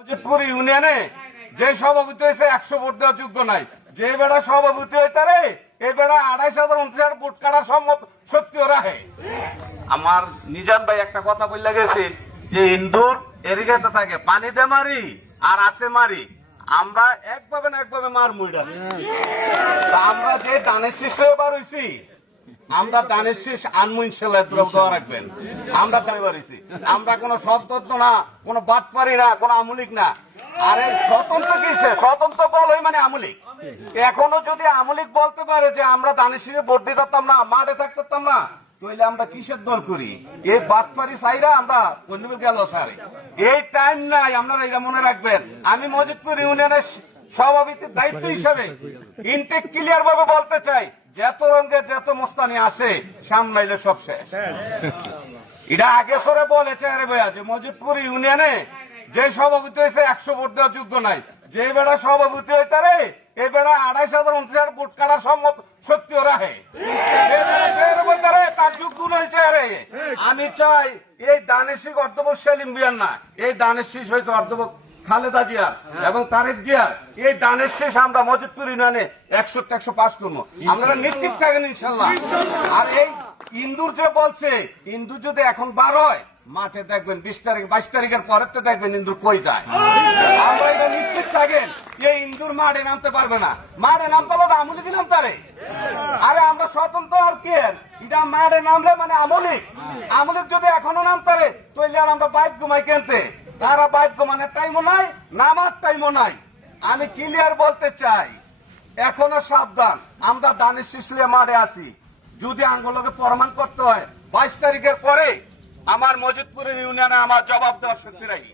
মজিদপুর ইউনিয়নে যে সভাপতি হয়েছে 100 ভোট দেওয়ার যোগ্য নাই, যে বেড়া সভাপতি হইতে রে এই বেড়া 28,000 ভোট কাটার শক্তি ওরা হে। আমার নিজাম ভাই একটা কথা বললে গেছে যে ইন্দুর এরিগাতে থাকে পানিতে মারি আর হাতে মারি, আমরা একভাবে না একভাবে মার মুইডা। আমরা যে দানের শীষ বার হয়েছি, আমরা দানের শীষ আনমু ইনশাল্লাহ, রাখবেন। আমরা দাঁড়িয়ে পারিছি, আমরা কোনো স্বতন্ত্র না, কোনো বাটপারি না, কোনো আমলিক না। আরে স্বতন্ত্র কিসে? স্বতন্ত্র বল ওই মানে আমলিক। এখনো যদি আমলিক বলতে পারে যে আমরা দানের শীষে ভোট দিতে পারতাম না, মাঠে থাকতাম না, তাহলে আমরা কিসের দল করি? এই বাটপারি চাইরা আমরা গেল সারে। এই টাইম নাই, আপনারা এটা মনে রাখবেন। আমি মজিদপুর ইউনিয়নের সভাপতির দায়িত্ব হিসাবে ইনটেক ক্লিয়ার ভাবে বলতে চাই, যত রঙের যত মোস্তানি আসে সামলাইলে সব শেষ। এটা আগে সরে বলেছে আরে ভাইয়া যে মজিদপুর ইউনিয়নে যে সভাপতি হয়েছে 100 ভোট দেওয়ার যোগ্য নাই, যে বেড়া সভাপতি হইতে রে এই বেড়া 28,000 ভোট কাটার শক্তি ওরা হে। তার যোগ্য হয়েছে রে। আমি চাই এই দানের শীষ অর্ধপক সেলিম বিয়ার না, এই দানের শীষ হয়েছে অর্ধপক খালেদা জিয়া এবং তারেক জিয়ার। এই দানের শেষ আমরা মজিদপুর ইউনিয়নে 100 পাস করবো, আমরা নিশ্চিত থাকেন ইনশাল্লাহ। আর এই ইন্দুর যে বলছে, ইন্দুর যদি এখন 12 হয় মাঠে দেখবেন 20 তারিখ 22 তারিখের পরের তো দেখবেন ইন্দুর কই যায়। আমরা এটা নিশ্চিত থাকেন এই ইন্দুর মাঠে নামতে পারবে না, মাঠে নামতে হবে আমলিক নামতারে। আরে আমরা স্বতন্ত্র আর কি, এটা মাঠে নামলে মানে আমলিক। আমলিক যদি এখনো নামতারে তাহলে আর আমরা বাইক ঘুমাই কেনতে, তারা বাইক ঘুমানোর টাইমও নাই, নামার টাইমও নাই। আমি ক্লিয়ার বলতে চাই, এখনো সাবধান, আমরা দানের শীষ নিয়ে মাঠে আছি। যদি আঙ্গুলকে প্রমাণ করতে হয় 22 তারিখের পরে আমার মজিদপুরের ইউনিয়নে আমার জবাব দেওয়ার শক্তি রাখি।